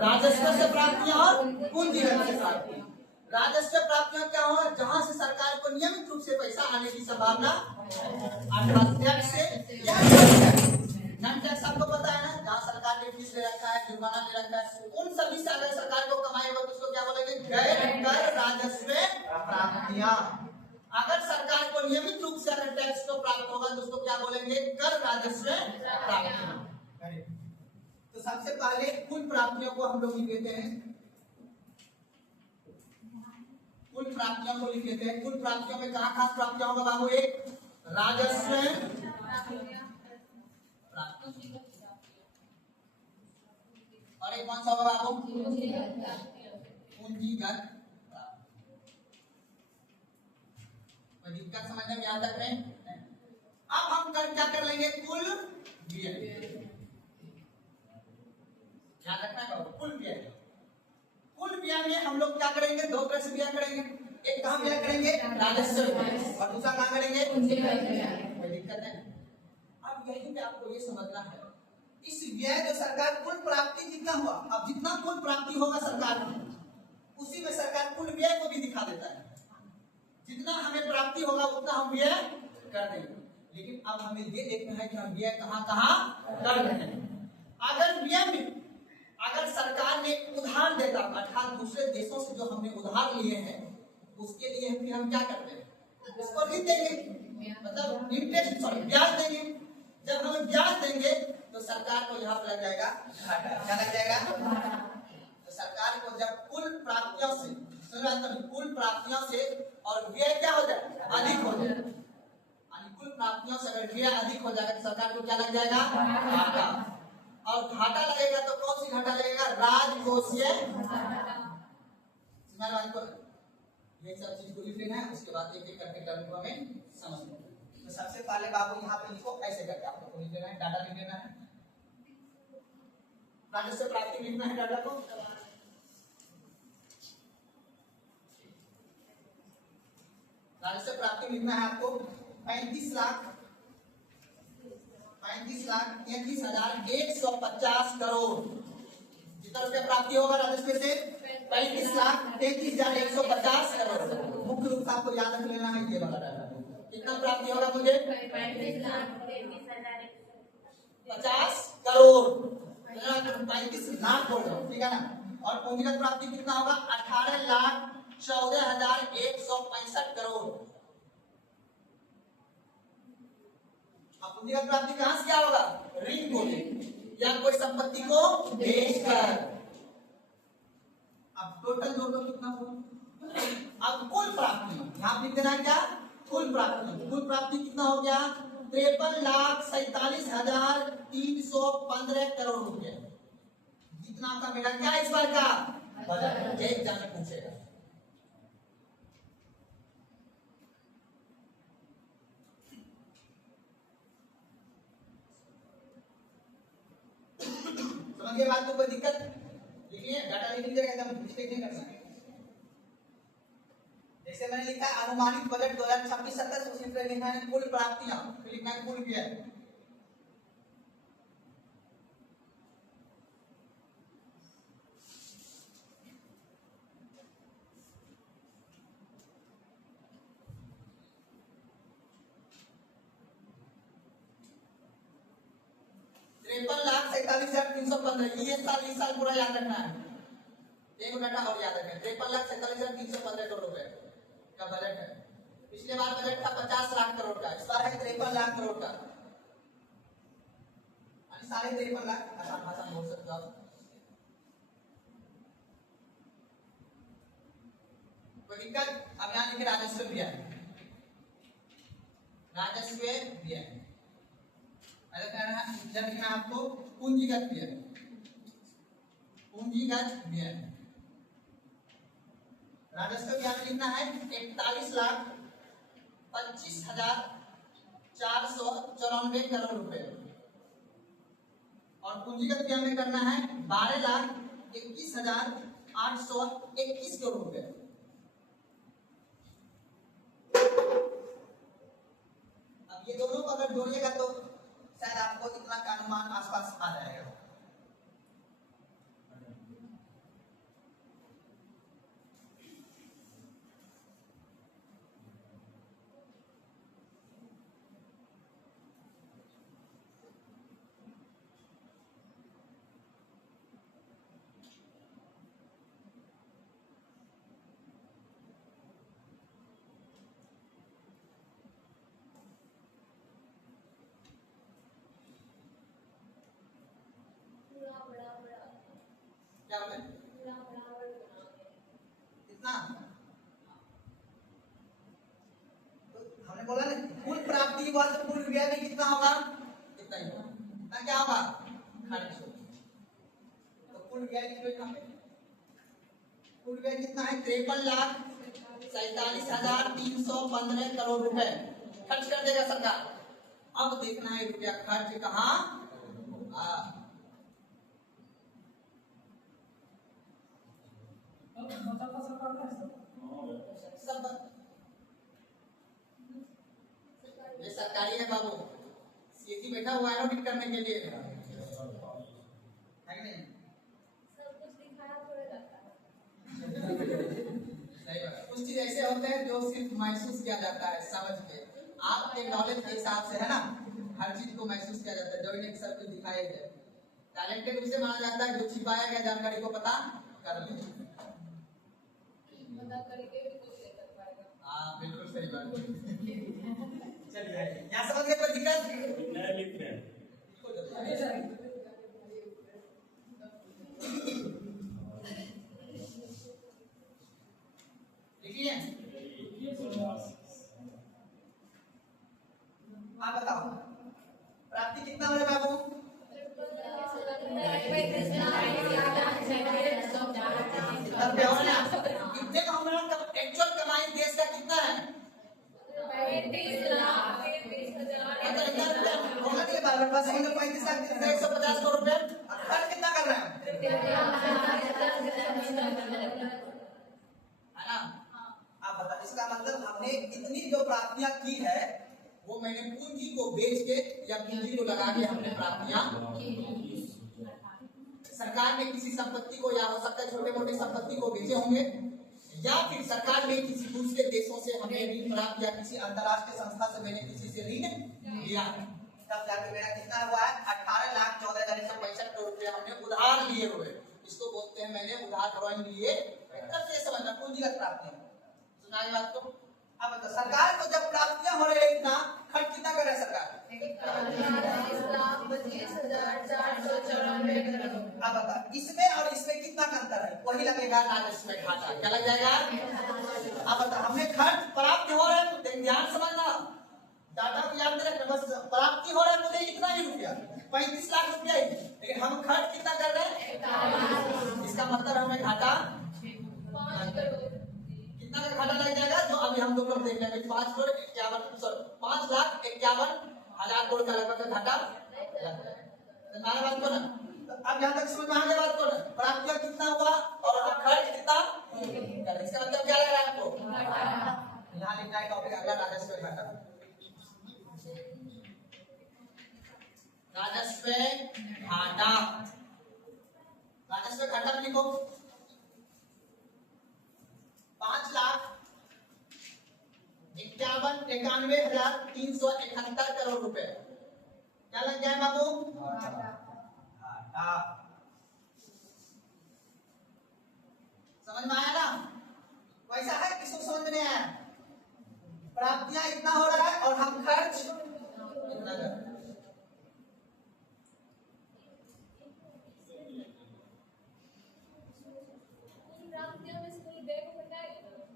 राजस्व से प्राप्तियां और पूंजीगत से प्राप्तियां। राजस्व प्राप्तियां क्या हो, जहां से सरकार को नियमित रूप से पैसा आने की संभावना, अर्थात टैक्स से या नॉन टैक्स आपको पता है ना, जहां सरकार ने फीस ले रखा है, जुर्माना ले रखा है, उन सभी से अगर सरकार को कमाई होगा तो उसको क्या बोलेंगे, गैर कर राजस्व प्राप्तियां। अगर सरकार को नियमित रूप से अगर टैक्स को प्राप्त होगा तो उसको क्या बोलेंगे, कर राजस्व प्राप्तियां। तो सबसे पहले कुल प्राप्तियों को हम लोग लिख देते हैं, कुल प्राप्तियों को लिख देते हैं। कुल प्राप्तियों में कहां खास प्राप्तियां होगा बाबू, एक राजस्व और एक कौन सा होगा बाबू, पूंजीगत। दिक्कत समझने में याद रख रहे हैं। अब हम क्या कर लेंगे, कुल व्यय याद रखना है, कुल व्यय। कुल व्यय में हम लोग क्या करेंगे, दो तरह से व्यय करेंगे, एक कहां व्यय करेंगे, राजस्व और दूसरा कहां करेंगे, कोई दिक्कत है। अब यही पे आपको ये समझना है, इस व्यय जो सरकार कुल प्राप्ति जितना हुआ, अब जितना कुल प्राप्ति होगा सरकार में, उसी में सरकार कुल व्यय को भी दिखा देता है। जितना हमें प्राप्ति होगा उतना हम व्यय कर देंगे, लेकिन अब हमें ये देखना है कि हम व्यय कहां कहां कर रहे हैं। अगर व्यय में अगर सरकार ने उधार देता, अर्थात दूसरे देशों से जो हमने उधार लिए हैं उसके लिए फिर हम क्या करते हैं, उसको ऋण देंगे, मतलब इंटरेस्ट सॉरी ब्याज देंगे। जब हम ब्याज देंगे तो सरकार को यहाँ लग जाएगा घाटा। क्या लग जाएगा, तो सरकार को जब कुल प्राप्तियों से, कुल प्राप्तियों से और व्यय क्या हो जाए, अधिक हो जाए, कुल प्राप्तियों से अगर व्यय अधिक हो जाएगा तो सरकार को क्या लग जाएगा, घाटा। और घाटा लगेगा तो कौन सी घाटा लगेगा, राजकोषीय। ये सब चीज को लिख लेना है, उसके बाद एक एक करके टर्म को हमें समझना है। तो सबसे पहले बाबू यहाँ पे लिखो, ऐसे करके आप लोग को लिख लेना है, डाटा लिख लेना है, राजस्व प्राप्ति लिखना है डाटा को। राजस्व प्राप्ति लिखना है आपको 35,33,150 करोड़। जितना रुपया प्राप्ति होगा राजस्व से 35,33,150 करोड़। मुख्य रूप से आपको याद रख लेना है ये वाला डाटा। कितना प्राप्ति होगा मुझे, 50 करोड़, 35 लाख बोल रहा हूँ, ठीक है ना। और पूंजीगत प्राप्ति कितना होगा, 18,14,165 करोड़। अब पूंजीगत प्राप्ति कहां से क्या होगा, ऋण को या कोई संपत्ति को बेचकर। अब टोटल दोनों कितना हुआ, अब कुल प्राप्ति यहाँ लिख देना क्या, कुल प्राप्ति। कुल प्राप्ति कितना हो गया, 53,47,315 करोड़ रुपए। जितना आपका मेरा क्या इस बार का बजट, एक जन पूछेगा। समझिए बात को, कोई दिक्कत लिखिए, डाटा लिख लीजिएगा, एकदम मिस्टेक नहीं करना। जैसे मैंने लिखा अनुमानित बजट 2026-27 उसी तरह लिखना है कुल प्राप्तियां, फिर लिखना है कुल व्यय। ये साल इस साल पूरा याद रखना है। एक डाटा और याद रखें, 53,47,315 करोड़ रुपए का बजट है। पिछले बार बजट था 50 लाख करोड़ का, इस बार है 53 लाख करोड़ का, 53.5 लाख। आसान भाषा में बोल सकते हो आप। कोई दिक्कत, अब यहाँ लिखे राजस्व व्यय, राजस्व व्यय। इधर लिखना है आपको पूंजीगत व्यय, पूंजीगत व्यय। राजस्व व्यय लिखना है 41,25,494 करोड़ रुपए। और पूंजीगत व्यय में करना है 12,21,821 करोड़ रुपए। अब ये दोनों को अगर जोड़िएगा तो शायद आपको इतना का अनुमान आसपास आ जाएगा। कितना? तो हमने बोला ना कुल प्राप्ति वर्ष कुल व्यय में कितना होगा? कितना ही होगा ना, क्या होगा? खर्च। तो कुल व्यय लिखो यहाँ पे। कुल व्यय कितना है? 53,47,315 करोड़ रुपए खर्च कर देगा सरकार। अब देखना है रुपया खर्च कहाँ होगा। सब ये सरकारी है बाबू, सीएजी बैठा हुआ है ऑडिट करने के लिए, है कि नहीं? सब कुछ दिखाया थोड़ा जाता है। सही बात। कुछ चीज ऐसे होते हैं जो सिर्फ महसूस किया जाता है समझ के, आपके नॉलेज के हिसाब से, है ना। हर चीज को महसूस किया जाता है, जरूरी नहीं सब कुछ दिखाया जाए। टैलेंटेड उसे माना जाता है जो छिपाया गया जानकारी को पता कर ले। पता करके भी कुछ नहीं कर पाएगा। हाँ बिल्कुल सही बात। चलिए यहाँ समझ गए, कोई दिक्कत? नया लिख रहे हैं। लिखिए, आप बताओ प्राप्ति कितना हो रहा है बाबू? कितने का हमारा एक्चुअल कमाई देश का कितना है? 35 लाख 35 लाख 150 करोड़ रुपए। खर्च कितना कर रहे हैं? है ना? आप बताओ, इसका मतलब हमने इतनी जो प्राप्तियां की है वो मैंने पूंजी को बेच के या पूंजी को लगा के हमने प्राप्तियां। सरकार ने किसी संपत्ति को, या हो सकता है छोटे मोटे संपत्ति को बेचे होंगे, या फिर सरकार ने किसी दूसरे देशों से हमें ऋण प्राप्त, या किसी अंतरराष्ट्रीय संस्था से मैंने किसी से ऋण लिया, तब जाकर मेरा कितना हुआ है? 18,14,165 करोड़ रुपए हमने उधार लिए हुए। इसको बोलते हैं मैंने उधार ड्रॉइंग लिए। तब से समझना पूंजीगत प्राप्तियां। सुना ये बात को? अब तो सरकार को जब प्राप्तियां हो रही है इतना, खर्च कितना कर रहा है सरकार? 41,25,494 करोड़। अब बता, इसमें और इसमें कितना का अंतर है? वही लगेगा राजस्व में घाटा। क्या लग जाएगा? अब बता, हमने खर्च प्राप्ति हो रहा है तो ध्यान समझना, डाटा को याद रखना। बस प्राप्ति हो रहा है मुझे इतना ही रुपया, 35 लाख रुपया ही, लेकिन हम खर्च कितना कर रहे हैं? इसका मतलब हमें घाटा 5 करोड़। कितना का घाटा लग जाएगा? जो अभी हम लोग देख रहे हैं 5,51,000 करोड़ का लगभग घाटा। हमारा बात को ना, अब यहाँ तक समझ में आ गया बात को ना? प्राप्तियां कितना हुआ और हम खर्च कितना? इसका मतलब क्या लग रहा है आपको? यहाँ लिखना है टॉपिक अगला, राजस्व घाटा। राजस्व घाटा, राजस्व घाटा में लिखो 5,91,371 करोड़ रुपए। क्या लग जाए बाबू? घाटा। समझ में आया ना? वैसा है, किसको समझ में नहीं आया? प्राप्तियां इतना हो रहा है और हम खर्च इतना कर रहे हैं।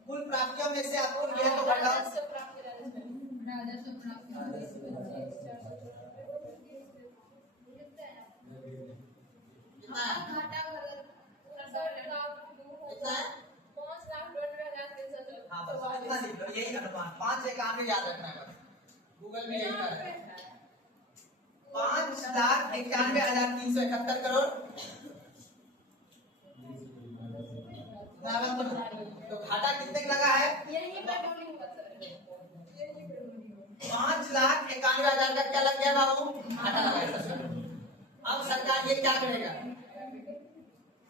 कुल प्राप्तियों में से आपको व्यय को घटाओ। कितना है? कितना है? 5,92,314। हाँ बस इतना लिख लो, यही अनुमान। 5,91 याद रखना है, गूगल में यही कर रहे हैं। 5,91,371 करोड़। तो घाटा कितने का लगा है? 5,91,000 का क्या लग गया बाबू? घाटा लगा है सरकार। अब सरकार ये क्या करेगा?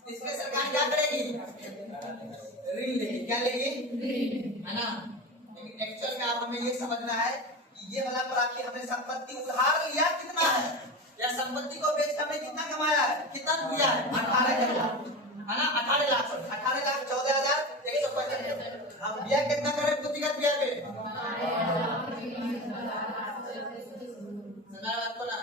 इसमें सरकार क्या करेगी? ऋण लेगी। क्या लेगी? है ना? लेकिन एक्चुअल में आप हमें ये समझना है कि ये वाला प्राप्ति हमने संपत्ति उधार लिया कितना है, या संपत्ति को बेच हमने कितना कमाया है, कितना दिया है? 18 करोड़, है ना? 18,14,165। हम व्यय कितना करें? पूंजीगत व्यय पे बात को ना।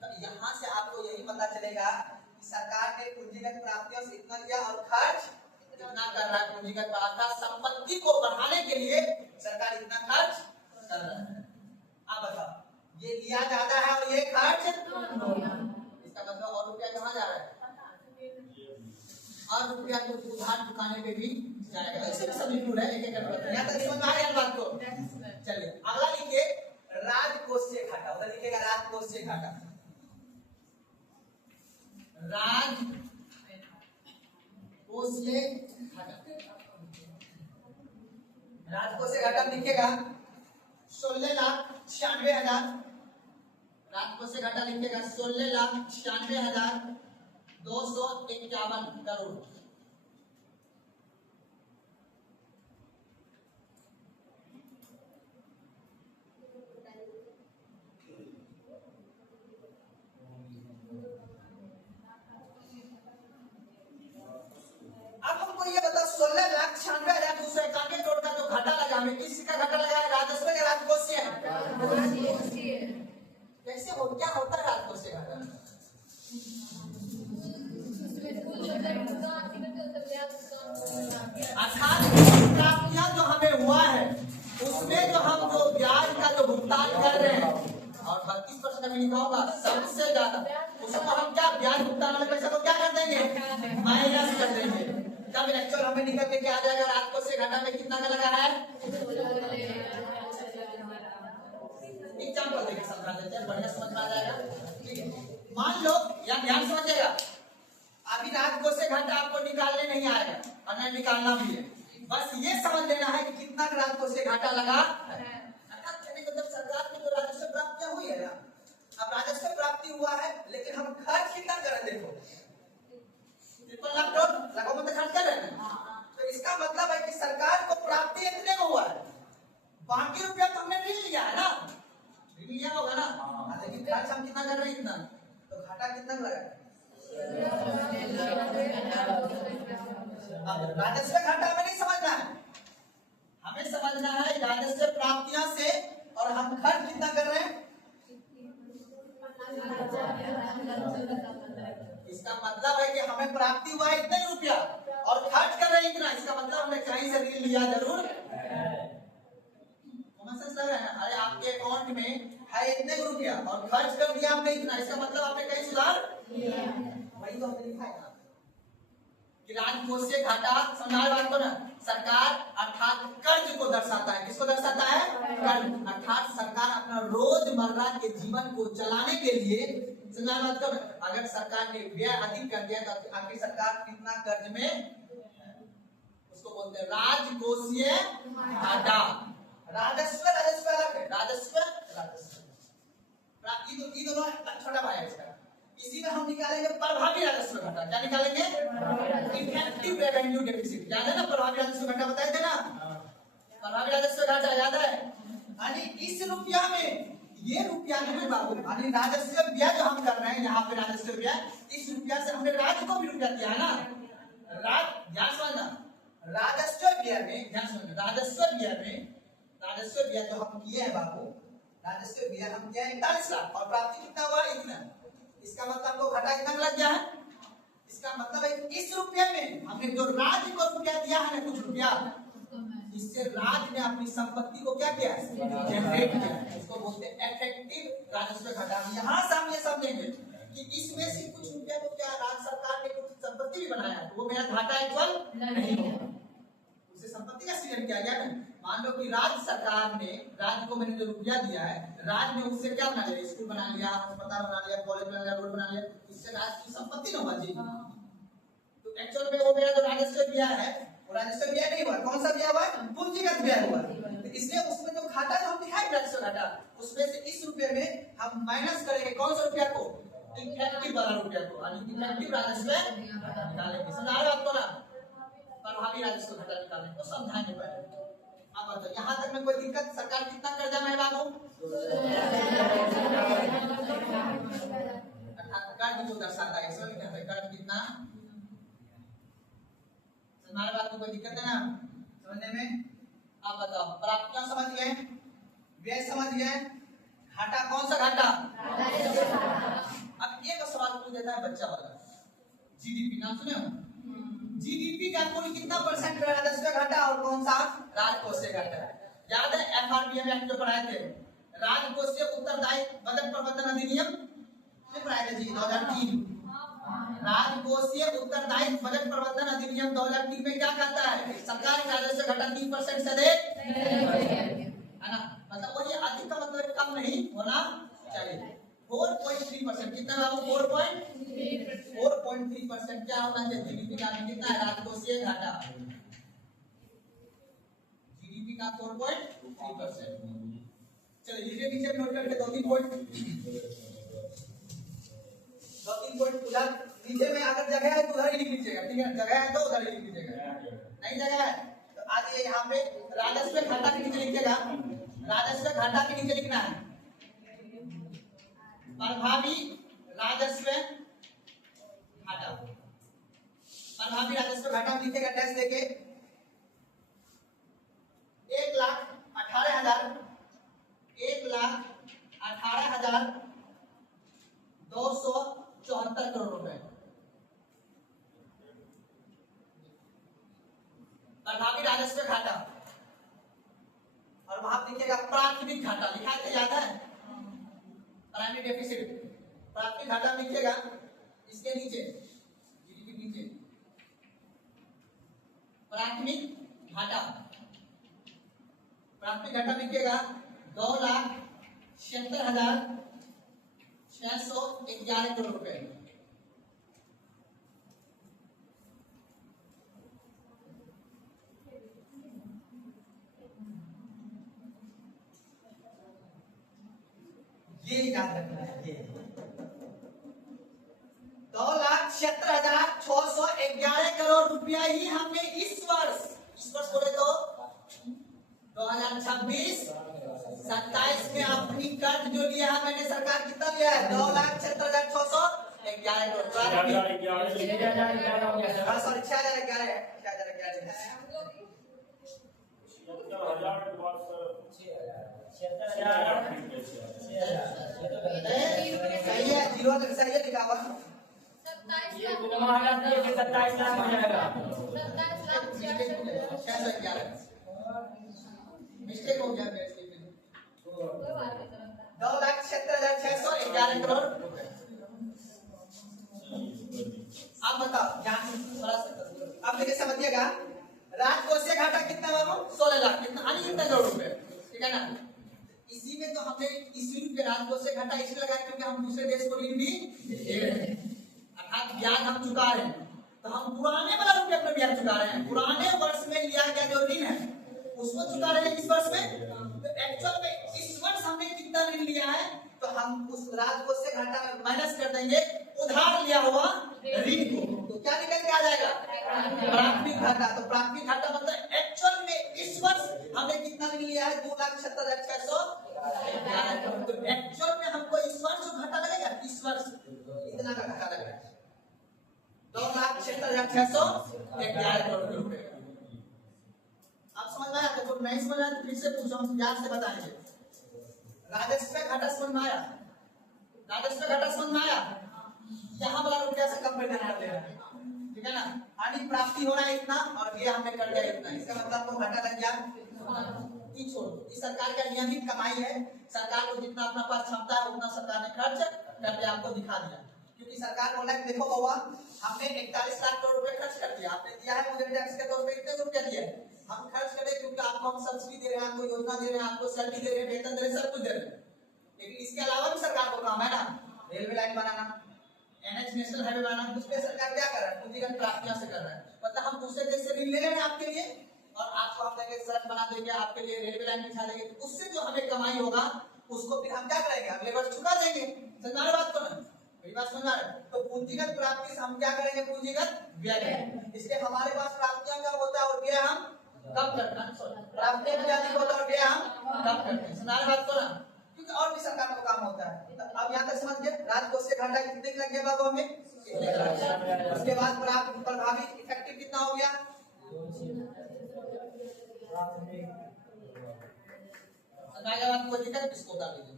तो यहाँ से आपको यही पता चलेगा कि सरकार ने पूंजीगत प्राप्तियों से इतना किया और खर्च इतना कर रहा है पूंजीगत बढ़ाता, संपत्ति को बढ़ाने के लिए सरकार इतना खर्च कर रहा है। आप बताओ ये लिया ज्यादा है और ये खर्च, इसका मतलब और रुपया कहाँ जा रहा है? और रुपया तो उधार चुकाने पे भी जाएगा। ऐसे सब इंक्लूड है, एक एक करके यहाँ तक समझ में आ गया बात को। चलिए अगला लिखिए राजकोषीय घाटा। उधर लिखिएगा राजकोषीय घाटा। राजकोषीय घाटा, राजकोषीय घाटा लिखिएगा 16,96,000। राजकोषीय घाटा लिखिएगा 16,96,251 करोड़। अब हमको ये बता 16,96,251 करोड़ का जो घाटा लगा, हमें किस का घाटा लगा है? राजस्व या राजकोषीय? कैसे हो, क्या होता है राजकोषीय घाटा? अर्थात प्राप्तियां जो हमें हुआ है उसमें जो हम जो ब्याज का जो भुगतान कर रहे हैं, और 32% हमें लिखा होगा सबसे ज्यादा, उसको हम क्या ब्याज भुगतान वाले पैसा को क्या कर देंगे? माइनस कर देंगे। तब एक्चुअल हमें निकल के क्या आ जाएगा? राजकोषीय घाटा में कितना का लगा है? एग्जाम्पल देके समझा देते हैं, बढ़िया समझ में आ जाएगा। ठीक है, मान लो या ध्यान समझिएगा, अभी राजकोषीय घाटा आपको निकालने नहीं आएगा और नहीं निकालना भी है, बस ये समझ लेना है कि कितना राजकोषीय घाटा लगा है। अर्थात मतलब सरकार की जो राजस्व प्राप्तियां हुई है ना, अब राजस्व प्राप्ति हुआ है लेकिन हम खर्च कितना कर रहे हैं? देखो 53 लाख करोड़ लगभग में खर्च कर रहे हैं, तो इसका मतलब है कि सरकार को प्राप्ति इतने में हुआ है, बाकी रुपया तो हमने ऋण लिया है ना, ऋण लिया होगा ना, लेकिन खर्च हम कितना कर रहे हैं? इतना, तो घाटा कितना लगा है? अब राजस्व घाटा हमें नहीं समझना है, हमें समझना है राजस्व प्राप्तियां से और हम खर्च कितना कर रहे हैं। इसका मतलब है कि हमें प्राप्ति हुआ है इतने रुपया और खर्च कर रहे हैं इतना, इसका मतलब हमने कहीं से ऋण लिया जरूर। समझ लग रहा है? अरे आपके अकाउंट में है इतने रुपया और खर्च कर दिया आपने इतना, इसका मतलब आपने कहीं सुधार लिया। वही तो हमने लिखा है कि राजकोषीय घाटा, समझा बात को ना, सरकार अर्थात कर्ज को दर्शाता है। किसको दर्शाता है? कर्ज। अर्थात सरकार अपना रोजमर्रा के जीवन को चलाने के लिए, समझा बात को, अगर सरकार ने व्यय अधिक कर दिया तो आखिर सरकार कितना कर्ज में, उसको बोलते हैं राजकोषीय घाटा। राजस्व राजस्व अलग है, राजस्व राजस्व ये दोनों छोटा भाई है इसका। इसी में हम निकालेंगे प्रभावी राजस्व घाटा। क्या निकालेंगे? Effective revenue deficit. याद है ना प्रभावी राजस्व घाटा? बताए थे ना प्रभावी राजस्व घाटा, याद है? यानी इस रुपया में, ये रुपया में बाबू, यानी राजस्व व्यय जो हम कर रहे हैं यहाँ पे, राजस्व व्यय, इस रुपया से हमने राज्य को भी रुपया दिया है ना। ध्यान समझना, राजस्व व्यय में, ध्यान समझना, राजस्व व्यय जो हम किए हैं बाबू, राजस्व व्यय हम किए 41 लाख और प्राप्ति कितना हुआ? इतना। इसका मतलब हमको घाटा कितना लग गया है? इसका मतलब है इस रुपये में हमने जो राज्य को रुपया दिया है ना, कुछ रुपया, इससे राज्य ने अपनी संपत्ति को क्या किया? जनरेट किया। इसको बोलते हैं इफेक्टिव राजस्व घाटा। यहाँ से हम ये समझेंगे कि इसमें से कुछ रुपया को क्या राज्य सरकार ने कुछ संपत्ति भी बनाया, वो मेरा घाटा एक्चुअल नहीं होगा, उसे संपत्ति का सृजन किया गया ना। मान लो कि राज्य सरकार ने, राज्य को मैंने जो रुपया दिया है, राज्य ने उससे क्या बना लिया? स्कूल बना लिया, अस्पताल बना लिया, कॉलेज बना लिया, रोड बना लिया, इससे राज्य की संपत्ति न हुआ जी। तो एक्चुअल में वो मेरा जो राजस्व व्यय है, वो राजस्व व्यय नहीं हुआ। कौन सा व्यय हुआ? पूंजीगत व्यय हुआ। तो इसलिए उसमें जो घाटा जो हम दिखाए राजस्व घाटा, उसमें से इस रुपये में हम माइनस करेंगे कौन सा रुपया को? इफेक्टिव वाला रुपया को, यानी इफेक्टिव राजस्व निकालेंगे। समझा रहे आपको ना? प्रभावी राजस्व घाटा निकालने को समझाएंगे पहले। अब बताओ यहाँ तक में कोई दिक्कत? सरकार कितना कर्जा में है बाबू? कर्ज जो दर्शाता है, इसमें कर्ज कितना? हमारे बात में कोई दिक्कत है ना समझने में? आप बताओ, प्राप्तियां समझ गए, व्यय समझ गए, घाटा कौन सा घाटा? अब एक सवाल पूछ देता है बच्चा वाला, जीडीपी नाम सुने हो? जीडीपी का कुल कितना परसेंट राजस्व घटा और कौन सा राजकोषीय घटा? याद है एफआरबीएम एक्ट जो पढ़ाए थे, राजकोषीय उत्तरदायित्व बजट प्रबंधन अधिनियम में पढ़ाए थे जी 2003। राजकोषीय उत्तरदायित्व बजट प्रबंधन अधिनियम 2003 में क्या कहता है? सरकारी राजस्व घटा 3% से अधिक है ना, मतलब वही अधिक का मतलब कम नहीं होना चाहिए। 4.3% कितना बाबू? 4.3% क्या होना चाहिए? जीडीपी का कितना है राजकोषीय घाटा? जीडीपी का 4.3%। चलिए नीचे नीचे नोट करके दो तीन पॉइंट उधर नीचे में अगर जगह है तो उधर ही लिख लीजिएगा, ठीक है? जगह है तो उधर ही लिख लीजिएगा, नहीं जगह है तो आज ये यहाँ पे राजस्व घाटा के नीचे लिखिएगा। राजस्व घाटा के नीचे लिखना है प्रभावी राजस्व घाटा। प्रभावी राजस्व घाटा में लिखेगा टैक्स देके 1,18,274 करोड़ रुपए प्रभावी राजस्व घाटा। और वहां लिखेगा प्राथमिक घाटा, लिखा है याद है? Primary deficit. प्राथमिक घाटा लिखिएगा इसके नीचे, जीडीपी नीचे प्राथमिक घाटा। प्राथमिक घाटा लिखिएगा 2,76,611 करोड़ रुपए। ये याद रखना है, ये 2,76,611 करोड़ रुपया ही हमने इस वर्ष बोले तो 2026-27 में अपनी कर्ज जो लिया है मैंने, सरकार कितना लिया है? 2,76,611 करोड़। सॉरी 6,011 है, 6,011 सही है, जीरो तक सही है लिखा हुआ। 27,611 मिस्टेक हो गया मेरे से। 2,76,611 करोड़। अब बताओ अब देखिए समझिएगा, राजकोषीय घाटा कितना बाबू? 16 लाख। कितना कितना करोड़ रुपए, ठीक है ना? इसी में तो हमने इसी रुपये राजकोषीय घाटा इसलिए लगाया क्योंकि हम दूसरे देश को ऋण भी दे रहे हैं, अर्थात ब्याज हम चुका रहे हैं। तो हम पुराने वाला रुपये पर ब्याज चुका रहे हैं, पुराने वर्ष में लिया गया जो ऋण है उसको चुका रहे हैं इस वर्ष में। तो एक्चुअल में इस वर्ष हमने कितना ऋण लिया है तो हम उस राजकोषीय घाटा में माइनस कर देंगे उधार लिया हुआ ऋण को, तो क्या निकल के आ जाएगा? प्राथमिक घाटा। तो प्राथमिक घाटा मतलब एक्चुअल में इस वर्ष हमने कितना ऋण लिया है? 2,76,611 करोड़। तो एक्चुअल में हमको इस वर्ष जो घाटा लगेगा, इस वर्ष इतना का घाटा लगेगा 2,76,611 करोड़ रुपए। आप समझ में आया? तो नहीं समझ आया तो फिर से पूछो, हम ध्यान से बताएंगे। राजस्व घाटा समझ में आया? राजस्व घाटा समझ में आया? यहाँ वाला रुपया से कंपेयर कर लेना, ठीक है ना? हानि प्राप्ति हो रहा है इतना और ये हमने कर दिया इतना, इसका मतलब तो घाटा लग गया। छोड़, इस सरकार का नियमित कमाई है, सरकार को जितना अपना पास क्षमता है उतना सरकार ने खर्च करके आपको दिखा दिया। क्योंकि सरकार बोला कि देखो बाबा हमने 41 लाख करोड़ रुपए खर्च कर दिया, आपने दिया है मुझे टैक्स के तौर पे इतने रुपया दिया है, हम खर्च करें क्योंकि आपको हम सब्सिडी दे रहे हैं, आपको योजना दे रहे हैं, आपको सैलरी दे रहे हैं, वेतन दे रहे हैं, सब कुछ दे रहे हैं। लेकिन इसके अलावा भी सरकार को काम है ना, रेलवे लाइन बनाना, एनएच नेशनल हाईवे बनाना, उसपे सरकार क्या कर रहा है? पूंजीगत प्राप्तियां से कर रहा है। मतलब हम दूसरे देश से ऋण ले रहे हैं आपके लिए और आपको हम देंगे सड़क बना देंगे, आपके लिए रेलवे लाइन बिछा देंगे, तो उससे जो हमें कमाई होगा उसको फिर हम क्या करेंगे? अगले वर्ष चुका देंगे। समझ बात को ना? मेरी बात समझ रहे? तो पूंजीगत प्राप्ति से हम क्या करेंगे? पूंजीगत व्यय करेंगे। इसलिए हमारे पास प्राप्तियां कम होता है और व्यय हम कम करते हैं। प्राप्तियां ज्यादा होता है और व्यय हम कम करते हैं। समझ बात को ना? क्योंकि और भी सरकार को काम होता है। अब यहाँ तक समझ गए? राजकोषीय घाटा कितने लग गया बाबू हमें? उसके बाद प्रभावी इफेक्टिव कितना हो गया? कोई दिक्कत? इसको उतार लीजिए,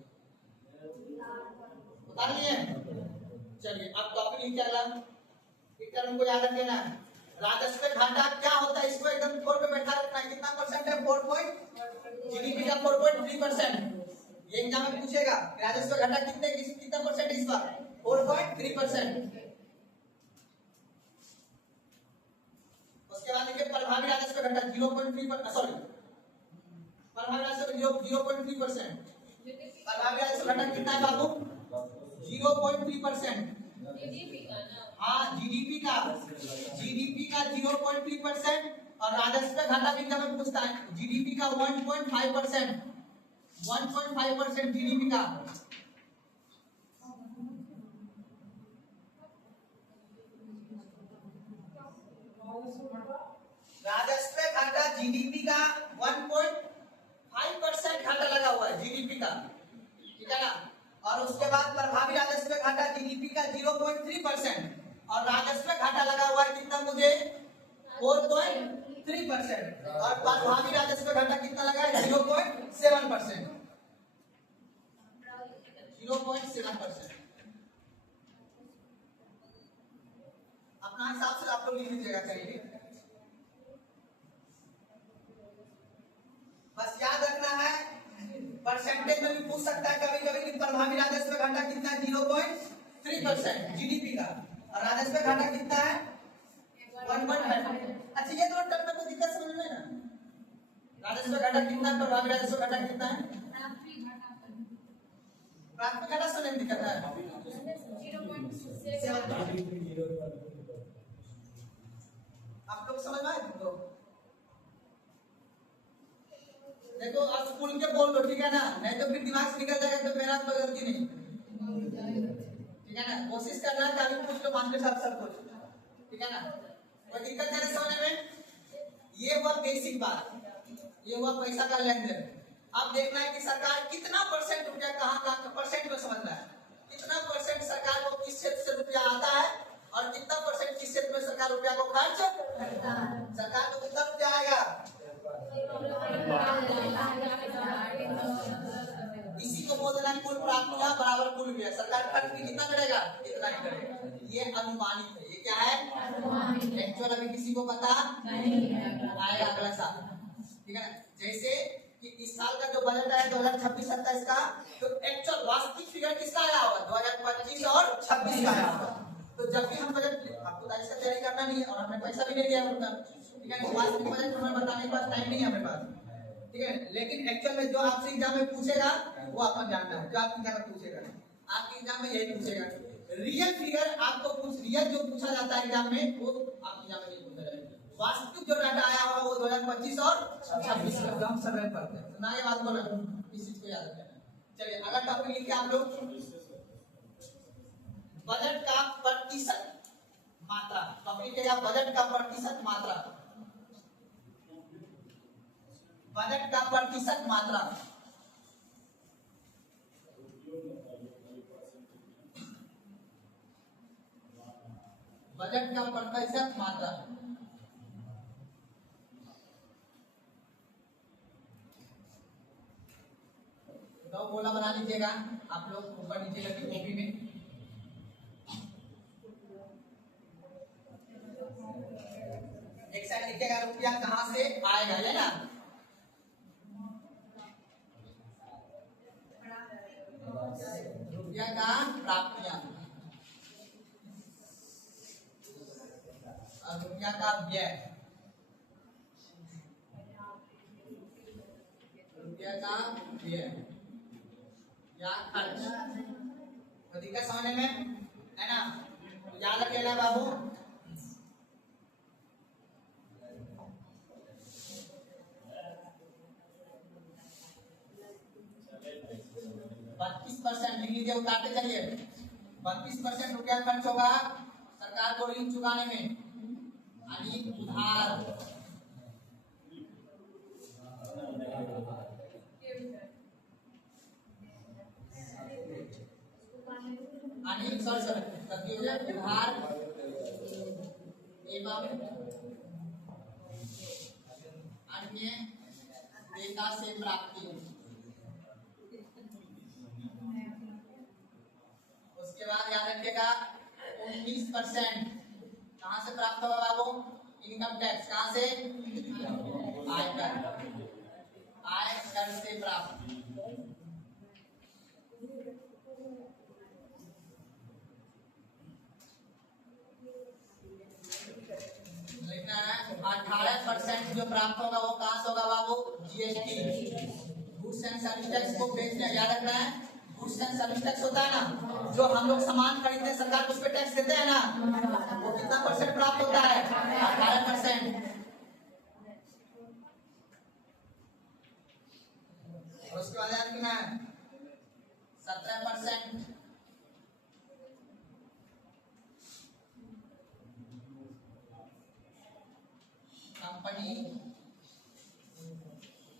उतार लिए। चलिए अब टॉपिक लिख के अगला एक टर्म को याद रख लेना है। राजस्व घाटा क्या होता है, इसको एकदम फोर पे बैठा रखना है। कितना परसेंट है? 4 पॉइंट, जीडीपी का 4.3%। ये एग्जाम में पूछेगा राजस्व घाटा कितना परसेंट इस बार? 4.3%। उसके बाद देखिए प्रभावी राजस्व घाटा 0.3%, सॉरी प्रभावी राजस्व 0.3%। प्रभावी राजस्व घाटा कितना है बाबू? 0.3%। जीडीपी का ना, हाँ जीडीपी का 0.3% और राजस्व घाटा भी जब पूछता है जीडीपी का 1.5%, 1.5% जीडीपी का। राजस्व घाटा जीडीपी का 1.5% घाटा लगा हुआ है जीडीपी का, ठीक है ना। और उसके बाद प्रभावी राजस्व घाटा जीडीपी का 0.3% और राजस्व घाटा लगा हुआ है कितना मुझे? 4.3%। और प्रभावी राजस्व घाटा कितना लगा है? 0.7%, 0.7%। अपना हिसाब से आप लोग लिख लीजिएगा, करिए। बस याद रखना है, परसेंटेज में भी पूछ सकता है कभी कभी कि प्रभावी राजस्व घाटा कितना है? 0.3% जीडीपी का और राजस्व घाटा कितना है? 1.5%। अच्छा ये तो टर्म में कोई दिक्कत समझ में ना? राजस्व घाटा कितना है? प्रभावी राजस्व घाटा कितना है? प्राथमिक घाटा सुनने में दिक्कत है। 0.7। आप लोग समझ में आए तुमको? देखो आप स्कूल के बोल दो, ठीक है ना, नहीं तो फिर दिमाग से निकल जाएगा तो मेरा तो गलती नहीं, ठीक है ना। कोशिश करना है कि अभी पूछ लो मास्टर साहब सब कुछ, ठीक है ना। कोई दिक्कत है समझने में? ये हुआ बेसिक बात, ये हुआ पैसा का लेन देन। अब देखना है कि सरकार कितना परसेंट रुपया कहाँ परसेंट में समझना है, कितना परसेंट सरकार को किस क्षेत्र से रुपया आता है और कितना परसेंट किस क्षेत्र में सरकार रुपया को खर्च करता है। सरकार को कितना रुपया आएगा? इसी को बोलना है कुल प्राप्तियां बराबर कुल व्यय। सरकार खर्च भी कितना करेगा? इतना ही करेगा। ये अनुमानित है, ये क्या है? एक्चुअल अभी किसी को पता नहीं आएगा अगला साल, ठीक है ना। जैसे कि इस साल का जो बजट है 2026-27 का, तो एक्चुअल वास्तविक फिगर किसका आया होगा? 2025 और 26 का आया होगा। तो जब भी हम बजट, आपको तारीख से तैयारी करना नहीं है और हमने पैसा भी नहीं दिया उतना, ठीक है। वास्तविक बजट हमें बताने के पास टाइम नहीं है हमारे पास, ठीक है। लेकिन एक्चुअल में जो आपसे एग्जाम में पूछेगा वो अपन जानना है, जो आपके एग्जाम में पूछेगा, आपके एग्जाम में यही पूछेगा। रियल फिगर आपको रियल जो पूछा जाता है एग्जाम में वो आपके एग्जाम में नहीं पूछा जाएगा। वास्तविक जो डाटा आया होगा वो 2025 और 26 का हम सब रन पढ़ते हैं ना, ये बात बोला, इस चीज को याद रखना। चलिए अगला टॉपिक लिखे आप लोग, बजट का प्रतिशत मात्रा। टॉपिक है बजट का प्रतिशत मात्रा, बजट का प्रतिशत मात्रा। बजट का प्रतिशत मात्रा, दो गोला बना लीजिएगा आप लोग ऊपर नीचे करके कॉपी में। एक साइड लिखिएगा रुपया कहां से आएगा, है ना। रुपया का प्राप्तियां और रुपया का व्यय, रुपया का व्यय या खर्च। तो दिक्कत समझने में है ना, याद रख लेना बाबू। लिख लीजिए, उतारते चलिए। 32% रुपया खर्च होगा सरकार को ऋण चुकाने में, यानी उधार। उधार एवं अन्य देयता से प्राप्ति। उसके बाद याद रखिएगा 19% कहां से प्राप्त होगा बाबू? इनकम टैक्स कहाँ से? आयकर, आयकर से प्राप्त। लिखना है 18% जो प्राप्त होगा वो कहाँ से होगा बाबू? GST, goods and service tax को बेचने, याद रखना है। गुड्स एंड सर्विस टैक्स होता है ना, जो हम लोग सामान खरीदते हैं सरकार को उस पे टैक्स देते हैं ना, वो कितना परसेंट प्राप्त होता है? 18%। और उसके बाद याद रखना है 17% कंपनी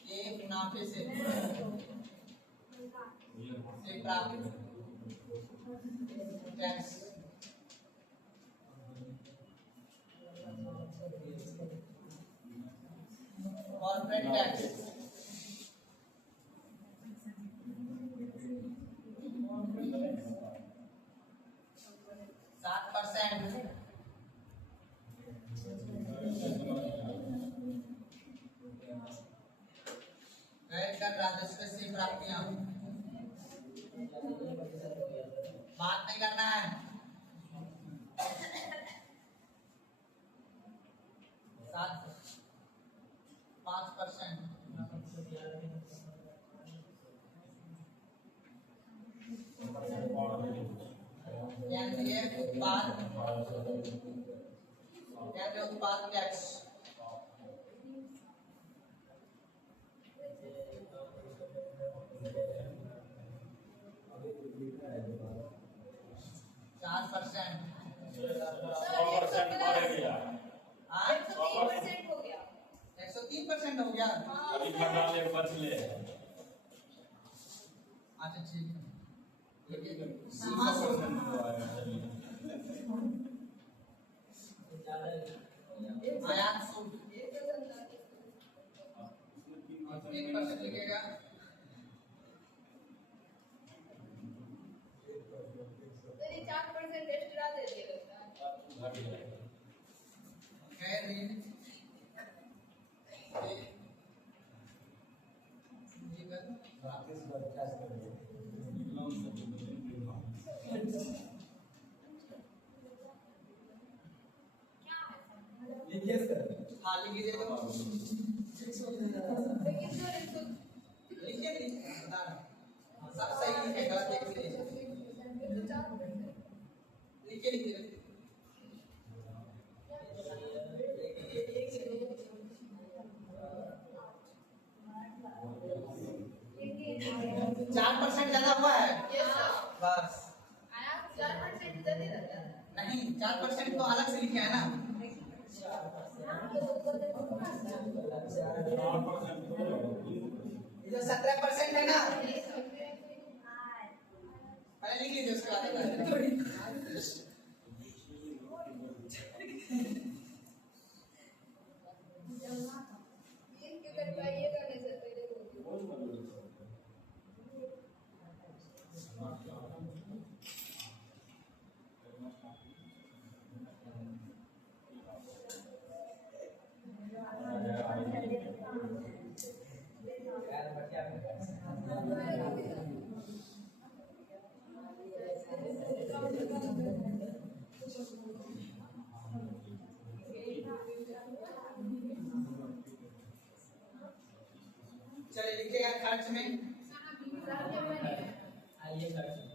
के मुनाफे से प्राप्त टैक्स। Corporate tax 7%। कर राजस्व से प्राप्तियां, बात नहीं करना है। 5%। केंद्रीय उत्पाद, केंद्रीय उत्पाद टैक्स 4%। 103% हो गया। अच्छा ठीक है, सीमा शुल्क आयात शुल्क 1% लगेगा। गैर ऋण हाँ लिखिए तो लिखिए सब सही लिखेगा, लिखिए लिखिए 4% ज्यादा हुआ है बस। नहीं 4% तो अलग से लिखे है ना, ये जो 17% है ना, पहले लिख लीजिए उसके बाद चलिए लिखिएगा खर्च में आइए खर्च में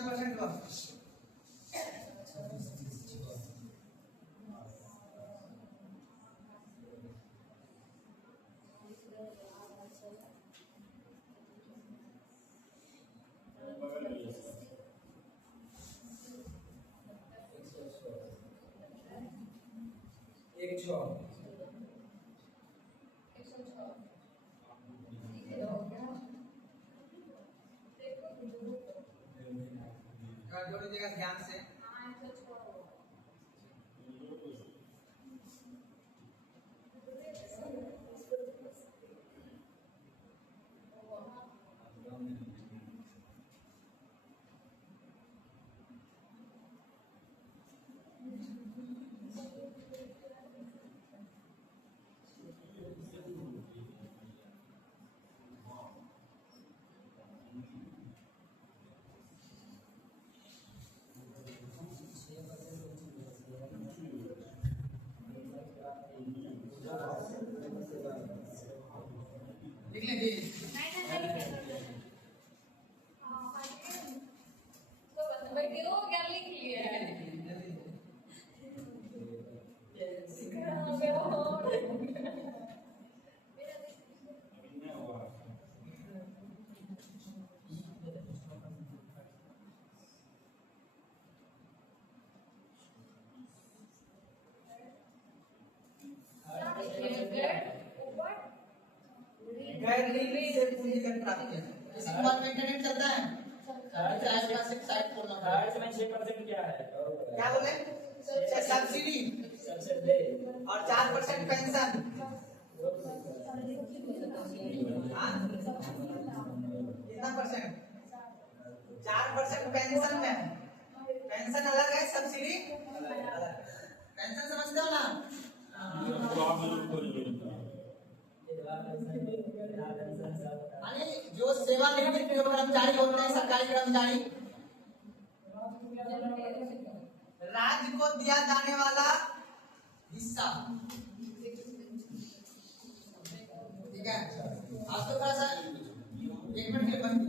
कितना परसेंट हुआ? एक छः जोड़ दीजिएगा ध्यान से। लिख लीजिए। बैठे हो क्या लिख लिया है? गैर लीगल से पूंजीगत प्राप्ति। इसी के बाद में इंटरनेट चलता है। चाहे का साइट खोलना पड़ेगा। थर्ड में 6% क्या है? क्या बोले? सब्सिडी सबसे दे और 4% पेंशन। हाँ? कितना परसेंट? 4% पेंशन में। पेंशन अलग है, सब्सिडी अलग। पेंशन समझते हो ना? यानी जो सेवानिवृत्त जो कर्मचारी होते हैं, सरकारी कर्मचारी, राज्य को दिया जाने वाला हिस्सा। ठीक है, आप तो थोड़ा सा 1 मिनट के लिए बंद